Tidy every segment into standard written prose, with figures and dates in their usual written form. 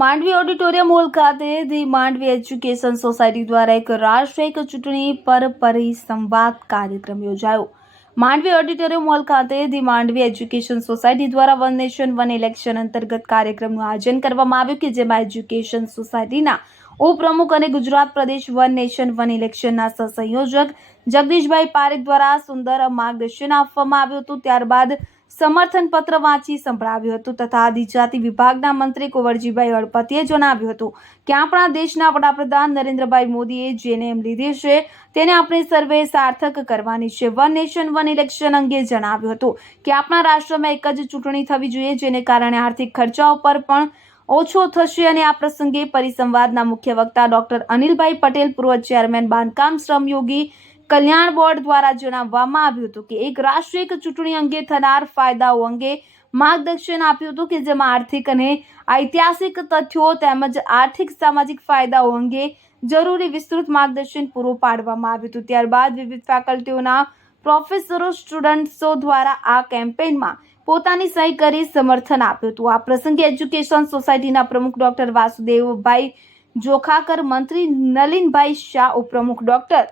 Mandvi auditorium hall ખાતે the Mandvi education society દ્વારા એક રાષ્ટ્રીય ચૂંટણી પર પરિસંવાદ કાર્યક્રમ યોજાયો. માંડવી ઓડિટોરિયમ હોલ ખાતે ધી માંડવી એજ્યુકેશન સોસાયટી દ્વારા વન નેશન વન ઇલેક્શન અંતર્ગત કાર્યક્રમનું આયોજન કરવામાં આવ્યું કે જેમાં એજ્યુકેશન સોસાયટીના ઉપપ્રમુખ અને ગુજરાત પ્રદેશ વન નેશન વન ઇલેક્શનના સહસંયોજક જગદીશભાઈ પારેખ દ્વારા સુંદર માર્ગદર્શન આપવામાં આવ્યું હતું. ત્યારબાદ સમર્થન પત્ર વાંચી સંભળાવ્યું હતું તથા આદિજાતિ વિભાગના મંત્રી કુંવરજીભાઈ હળપતિએ જણાવ્યું હતું કે આપણા દેશના વડાપ્રધાન નરેન્દ્રભાઈ મોદીએ જે નેમ લીધી છે તેને આપણે સર્વે સાર્થક કરવાની છે. વન નેશન વન ઇલેક્શન અંગે જણાવ્યું હતું કે આપણા રાષ્ટ્રમાં એક જ ચૂંટણી થવી જોઈએ જેને કારણે આર્થિક ખર્ચાઓ પર પણ ઓછો થશે અને આ પ્રસંગે પરિસંવાદના મુખ્ય વક્તા ડોક્ટર અનિલભાઈ પટેલ પૂર્વ ચેરમેન બાંધકામ શ્રમયોગી કલ્યાણ બોર્ડ દ્વારા જણાવવામાં આવ્યું હતું કે એક રાષ્ટ્રીય ચૂંટણી અંગે થનાર ફાયદાઓ અંગે માર્ગદર્શન આપ્યું હતું કે જેમાં આર્થિક અને ઐતિહાસિક તથ્યો તેમજ આર્થિક સામાજિક ફાયદાઓ અંગે જરૂરી વિસ્તૃત માર્ગદર્શન પૂરું પાડવામાં આવ્યું હતું. ત્યારબાદ વિવિધ ફેકલ્ટીઓના પ્રોફેસરો સ્ટુડન્ટ્સો દ્વારા આ કેમ્પેઇનમાં પોતાની સહી કરી સમર્થન આપ્યું હતું. આ પ્રસંગે એજ્યુકેશન સોસાયટીના પ્રમુખ ડોક્ટર વાસુદેવભાઈ જોખાકર, મંત્રી નલિનભાઈ શાહ, ઉપપ્રમુખ ડોક્ટર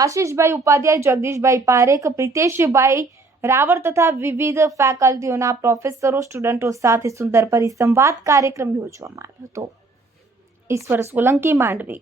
આશીષભાઈ ઉપાધ્યાય, જગદીશભાઈ પારેખ, પ્રિતેશભાઈ રાવળ તથા વિવિધ ફેકલ્ટીઓના પ્રોફેસરો સ્ટુડન્ટો સાથે સુંદર પરિસંવાદ કાર્યક્રમ યોજવામાં આવ્યો હતો. ઈશ્વર સોલંકી, માંડવી.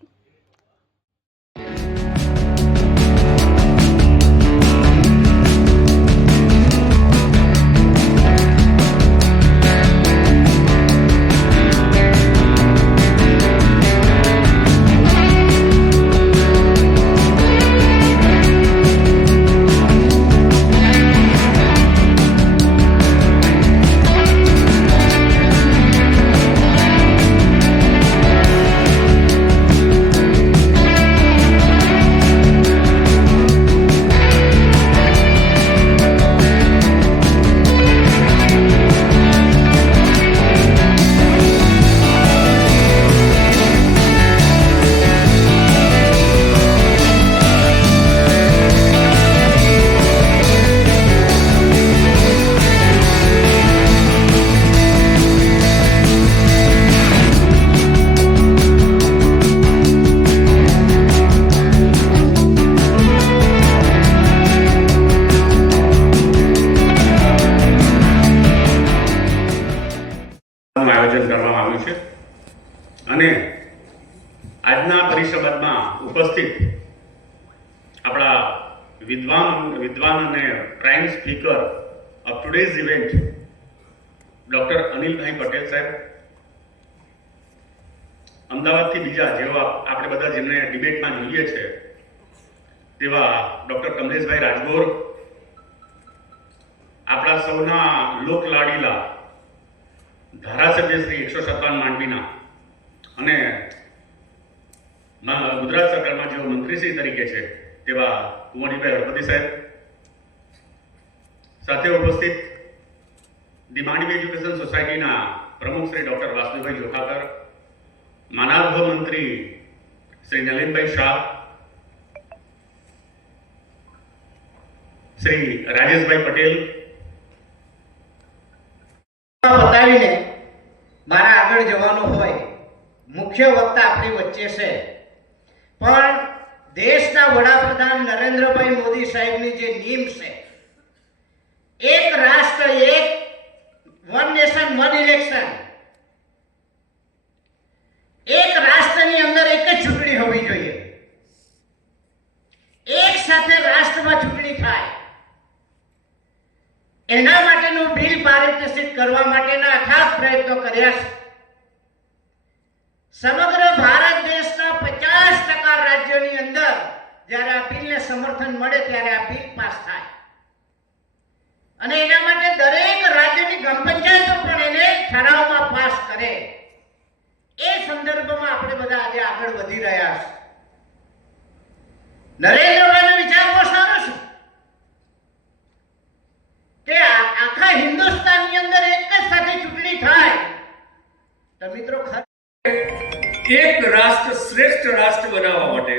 આયોજન કરવામાં આવ્યું છે અને આજના પરિસંવાદમાં ઉપસ્થિત આપણા વિદ્વાન અને prime speaker of today's event doctor Anilbhai Patel સાહેબ, અમદાવાદથી બીજા જેવા આપણે બધા જેમને ડિબેટમાં જોઈએ છે તેવા ડોક્ટર કમલેશભાઈ રાજગોર, આપણા સૌના લોકલાડીલા ધારાસભ્ય શ્રી 157 માંડવીના અને ગુજરાત સરકારમાં જેઓ મંત્રીશ્રી તરીકે છે તેવા કુંવરજીભાઈ હળપતિ સાહેબ, સાથે ઉપસ્થિત ધી માંડવી એજ્યુકેશન સોસાયટીના પ્રમુખ શ્રી ડોક્ટર વાસુદેવભાઈ જોખાકર, માનવ મંત્રી શ્રી નલિનભાઈ શાહ, શ્રી રાજેશભાઈ પટેલ. બતાવીને મારા આગળ જવાનું હોય, મુખ્ય વક્તા આપણી વચ્ચે છે, પણ દેશના વડાપ્રધાન નરેન્દ્રભાઈ મોદી સાહેબની જે નીમ છે, એક રાષ્ટ્ર એક વન નેશન વન ઇલેક્શન, એક રાષ્ટ્રની અંદર એક જ ચૂંટણી હોવી જોઈએ, એક સાથે રાષ્ટ્રમાં ચૂંટણી થાય, એના માટેનું બિલ પારિત કરવા માટેના અથાગ પ્રયત્નો કર્યા છે. સમગ્ર ભારત દેશના 50% રાજ્યોની અંદર જ્યારે આ બિલને સમર્થન મળે ત્યારે આ બિલ પાસ થાય અને એના માટે દરેક રાજ્યની ગ્રામ પંચાયતો પણ એને ઠરાવમાં પાસ કરે. એ સંદર્ભમાં આપણે બધા આજે આગળ વધી રહ્યા છે. નરેન્દ્રભાઈનો વિચાર બહુ સારો છે કે આખા હિન્દુસ્તાનની અંદર એક જ સાથે ચૂંટણી થાય. તો મિત્રો, એક રાષ્ટ્ર શ્રેષ્ઠ રાષ્ટ્ર બનાવવા માટે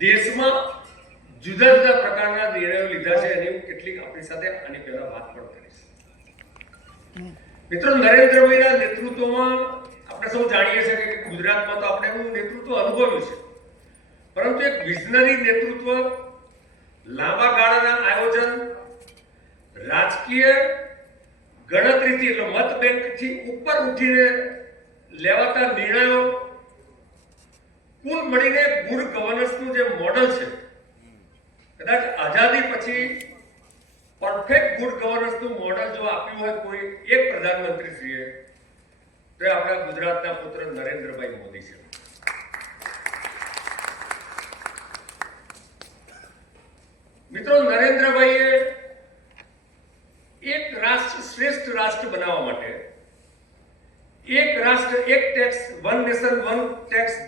દેશમાં જુદા જુદા પ્રકારના નિર્ણયો લીધા છે અને કેટલીક આપણી સાથે આની પહેલા વાત પણ કરી છે. મિત્રો, નરેન્દ્રભાઈના નેતૃત્વમાં આપણે સૌ જાણીએ છીએ કે ગુજરાતમાં તો આપણે એનું નેતૃત્વ અનુભવ્યું છે, પરંતુ એક વિઝનરી નેતૃત્વ, લાંબા ગાળાના આયોજન, રાજકીય ગણતરીથી એટલે મત બેંકથી ઉપર ઉઠીને લેવાતા નિર્ણયો, કુલ મળીને ગુડ ગવર્નન્સનું જે મોડલ છે, કદાચ આઝાદી પછી પરફેક્ટ ગુડ ગવર્નન્સનું મોડલ જો આપ્યું હોય કોઈ એક પ્રધાનમંત્રીશ્રીએ, તો એ આપણા ગુજરાતના પુત્ર નરેન્દ્રભાઈ મોદી છે. મિત્રો, નરેન્દ્રભાઈએ એક રાષ્ટ્ર શ્રેષ્ઠ રાષ્ટ્ર બનાવવા માટે એક રાષ્ટ્ર એક tax, one nation one tax